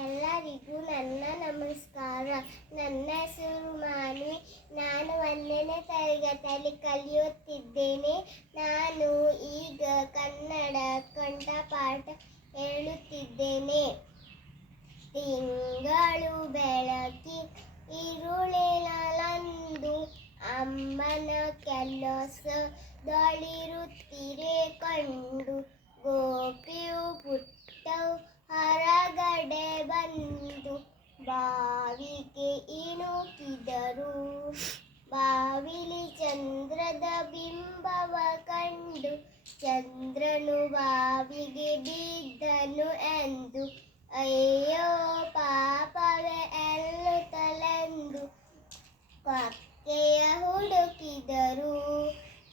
ಎಲ್ಲರಿಗೂ ನನ್ನ ನಮಸ್ಕಾರ. ನನ್ನ ಹೆಸರು ಮಾನ್ವಿ. ನಾನು 1ನೇ ತರಗತಿಯಲ್ಲಿ ಕಲಿಯುತ್ತಿದ್ದೇನೆ. ನಾನು ಈಗ ಕನ್ನಡ ಕಂಠಪಾಠ ಹೇಳುತ್ತಿದ್ದೇನೆ. ತಿಂಗಳು ಬೆಳಕಿ ಇರುಳಿನಲ್ಲಂದು ಅಮ್ಮನ ಕೆಲಸದಲ್ಲಿರುತ್ತೀರೆ ಕಂಡು. ಗೋಪಿಯು ಪುಟ್ಟವು ಹೊರಗಡೆ ಬಂದು ಬಾವಿಗೆ ಇಣುಕಿದರು. ಬಾವಿಲಿ ಚಂದ್ರದ ಬಿಂಬವ ಕಂಡು ಚಂದ್ರನು ಬಾವಿಗೆ ಬಿದ್ದನು ಎಂದು ಅಯ್ಯೋ ಪಾಪವೇ ಎನ್ನುತ್ತಲೆಂದು ಕಕ್ಕೆಯ ಹುಡುಕಿದರು.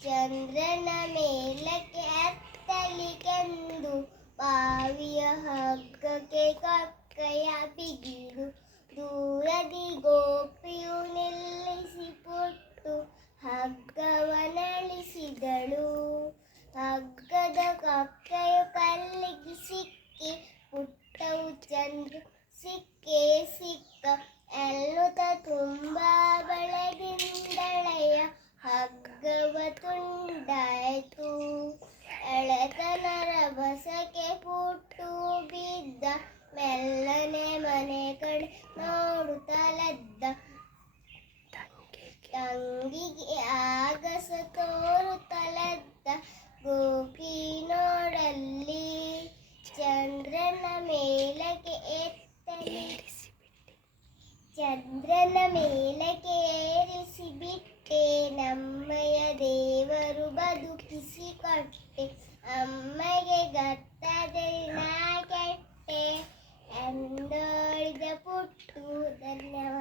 ಚಂದ್ರನ ಮೇಲಕ್ಕೆ ಎತ್ತಲಿಕೆಂದು ಬಾವಿಯ ಹಗ್ಗಕ್ಕೆ ಕಕ್ಕೆಯ ಬಿಗಿದು. ದೂರದಿ ಗೋಪಿಯು ನಿಲ್ಲಿಸಿಬಿಟ್ಟು ಹಗ್ಗವನಳಿಸಿದಳು. ಹಗ್ಗದ ಕಕ್ಕೆಯು ಕಲ್ಲಿಗೆ ಸಿಕ್ಕಿ ಪುಟ್ಟವು ಚಂದ್ರ ಸಿಕ್ಕೇ ಸಿಕ್ಕ ಎನ್ನುತ್ತ ತುಂಬ ಬೆಳಗಿಂದಳೆಯ ಹಗ್ಗವ ತುಂಡಾಯಿತು. ಎಳೆತನರ ಬಸಕೆ ಪುಟ್ಟು ಬಿದ್ದ ಮೆಲ್ಲನೆ ಮನೆ ಕಡೆ ನೋಡುತ್ತಲೆದ್ದ. ತಂಗಿಗೆ ಆಗಸ ತೋರುತ್ತಲೆದ್ದ. ಗೋಪಿ ನೋಡಲ್ಲಿ ಚಂದ್ರನ ಮೇಲಕ್ಕೆ ಏರಿಸಿಬಿಟ್ಟೆ. ನಮ್ಮಯ್ಯ ದೇವರು ಬದುಕಿಸಿಕೊಟ್ಟೆ. ಅಮ್ಮಗೆ ಗತ್ತದಲ್ಲಿ ನಾ ಕೆಟ್ಟೆ ಎಂದೋಳಿದ ಪುಟ್ಟು. ಧನ್ಯವಾದ.